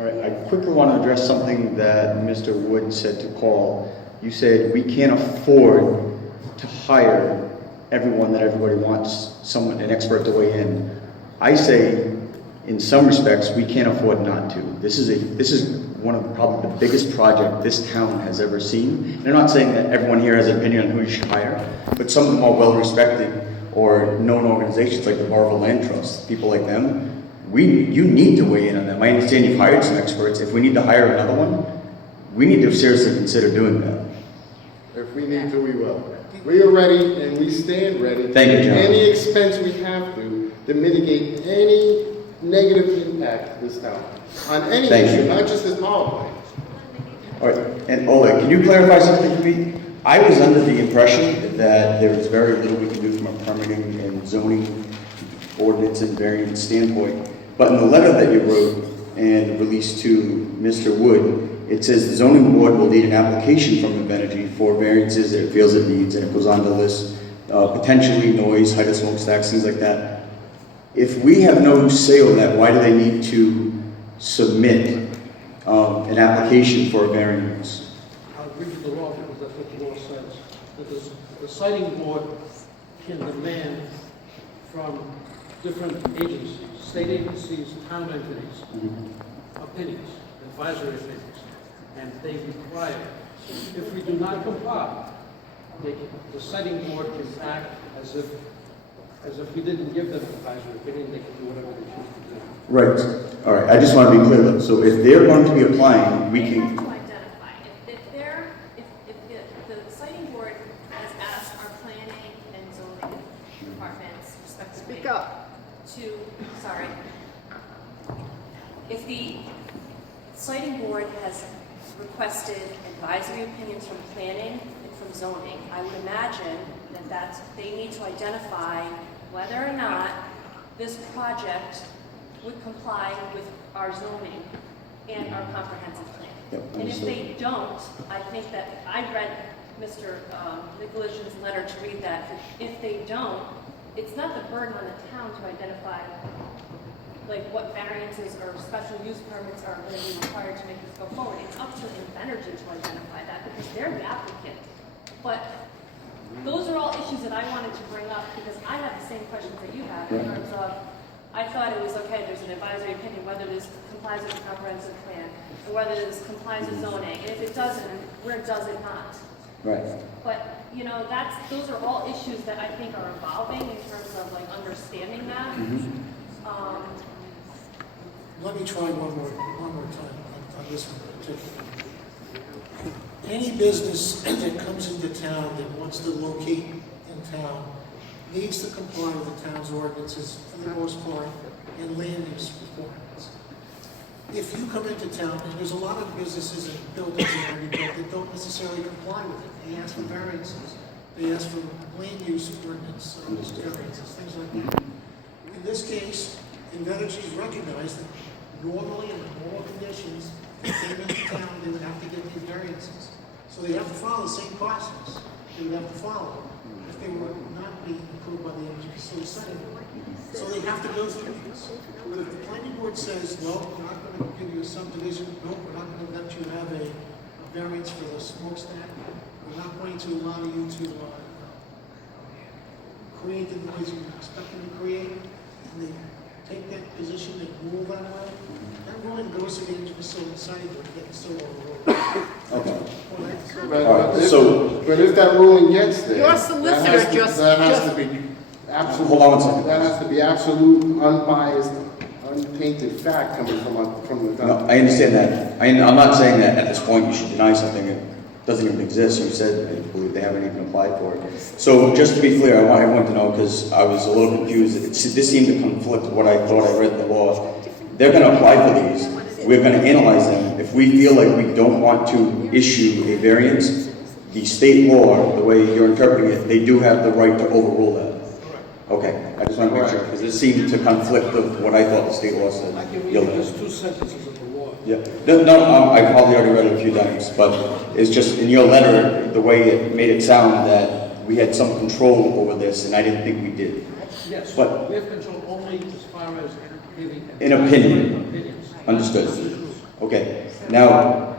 All right, I quickly want to address something that Mr. Wood said to Paul. You said we can't afford to hire everyone that everybody wants, an expert to weigh in. I say, in some respects, we can't afford not to. This is one of probably the biggest project this town has ever seen. And I'm not saying that everyone here has an opinion on who you should hire, but some of the more well-respected or known organizations like the Barel Land Trust, people like them, you need to weigh in on them. I understand you've hired some experts. If we need to hire another one, we need to seriously consider doing that. If we need to, we will. We are ready and we stand ready. Thank you, John. Any expense we have to mitigate any negative impact to this town on any issue, not just this power plant. All right, and Oleg, can you clarify something for me? I was under the impression that there was very little we can do from a permitting and zoning ordinance and variance standpoint. But in the letter that you wrote and released to Mr. Wood, it says the zoning board will need an application from Invenergy for variances that it feels it needs, and it goes on to list potentially noise, height of smokestacks, things like that. If we have no say on that, why do they need to submit an application for a variance? I'll agree with the law because that's what the law says. That the siting board can demand from different agencies, state agencies, town entities, opinions, advisory opinions, and they require, if we do not comply, the siting board can act as if we didn't give them advisory opinion. They can do whatever they choose to do. Right. All right. I just want to be clear though. So if they're going to be applying, we They can. have to identify. If the siting board has asked our planning and zoning departments respectively. Speak up. If the siting board has requested advisory opinions from planning and from zoning, I would imagine that they need to identify whether or not this project would comply with our zoning and our comprehensive plan. Yep, and if they don't, I think that I read Mr. Nicolas's letter to read that. If they don't, it's not the burden on the town to identify like what variances or special use permits are going to be required to make this go forward. It's up to Invenergy to identify that because they're the applicant. But those are all issues that I wanted to bring up because I have the same questions that you have in terms of, I thought it was okay, there's an advisory opinion, whether this complies with the comprehensive plan, or whether this complies with zoning, and if it doesn't, where does it not? Right. But, you know, those are all issues that I think are evolving in terms of like understanding that. Let me try one more time on this one in particular. Any business that comes into town that wants to locate in town needs to comply with the town's ordinances for the most part and land use requirements. If you come into town, and there's a lot of businesses and buildings that are built that don't necessarily comply with it. They ask for variances. They ask for land use ordinance variances, things like that. In this case, Invenergy's recognized that normally in normal conditions, if they came into town, they would have to get these variances. So they have to follow the same process they would have to follow if they were not being approved by the Energy Facility Siting Board. So they have to go through these. But if the planning board says, no, we're not going to give you a subdivision, no, we're not going to let you have a variance for the smokestack, we're not going to allow you to create the noise you expect them to create, and they take that position, they rule that way, that ruling goes to the Energy Facility Siting Board to get the solar overruled. Okay. But if that ruling gets there, Your solicitor that has to be absolute. Hold on 1 second. That has to be absolute, unbiased, untainted fact coming from the No, town. I understand that. I'm not saying that at this point you should deny something that doesn't even exist. You said I believe they haven't even applied for it. So just to be clear, I want everyone to know because I was a little confused. This seemed to conflict with what I thought I read in the law. They're going to apply for these. We're going to analyze them. If we feel like we don't want to issue a variance, the state law, the way you're interpreting it, they do have the right to overrule that. Okay, I just want to make sure, because it seemed to conflict with what I thought the state law said. I can read you just 2 sentences of the law. Yeah, I probably already read it a few times, but it's just in your letter, the way it made it sound that we had some control over this, and I didn't think we did. Yes, But we have control only as far as giving an opinion. opinions. Understood. Okay, now,